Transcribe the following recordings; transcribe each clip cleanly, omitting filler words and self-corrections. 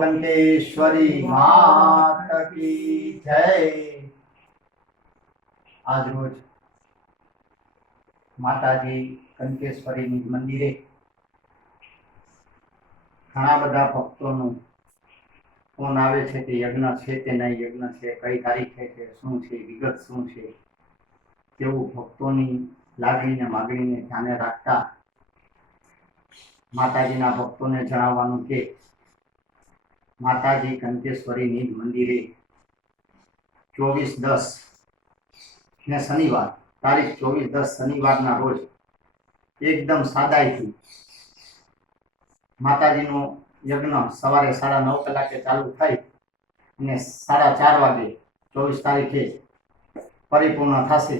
કંકેશ્વરી માત કી જય। આજ રોજ માતાજી કંકેશ્વરી મંદિરે ઘણા બધા ભક્તોનું ફોન આવે છે કે યજ્ઞ છે કે નહીં, યજ્ઞ છે, કઈ તારીખે છે, શું છે, વિગત શું છે, તેવું ભક્તોની લાગણીને માગણીને ધ્યાને રાખતા માતાજીના ભક્તોને જણાવવાનું કે માતાજી કંકેશ્વરી નિજ મંદિરે 24/10 ને શનિવાર તારીખ 24/10 શનિવારના રોજ એકદમ સાદાઈથી માતાજીનો યજ્ઞ સવારે 9:30 કલાકે ચાલુ થાય અને 4:30 વાગે 24 તારીખે પરિપૂર્ણ થશે।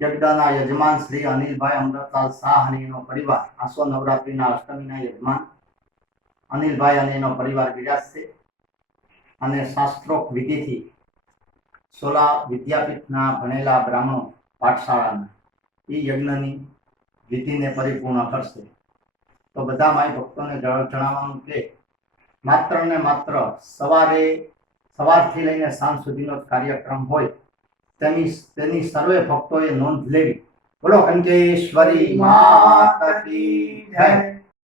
યજ્ઞના યજમાન શ્રી અનિલભાઈ અમૃતલાલ શાહ અને એનો પરિવાર, આસો નવરાત્રિના અષ્ટમીના યજમાન અનિલભાઈ અને એનો પરિવાર બિરાજશે અને શાસ્ત્રોક્ત વિધિથી સોલા વિદ્યાપીઠના ભણેલા બ્રાહ્મણો પાઠશાળાના એ યજ્ઞની વિધિને પરિપૂર્ણ કરશે। તો બધા માય ભક્તોને જણાવવાનું કે માત્ર ને માત્ર સવારથી લઈને સાંજ સુધીનો કાર્યક્રમ હોય તેની સર્વે ભક્તોએ નોંધ લેવી। બોલો કંકેશ્વરી માત કી જય।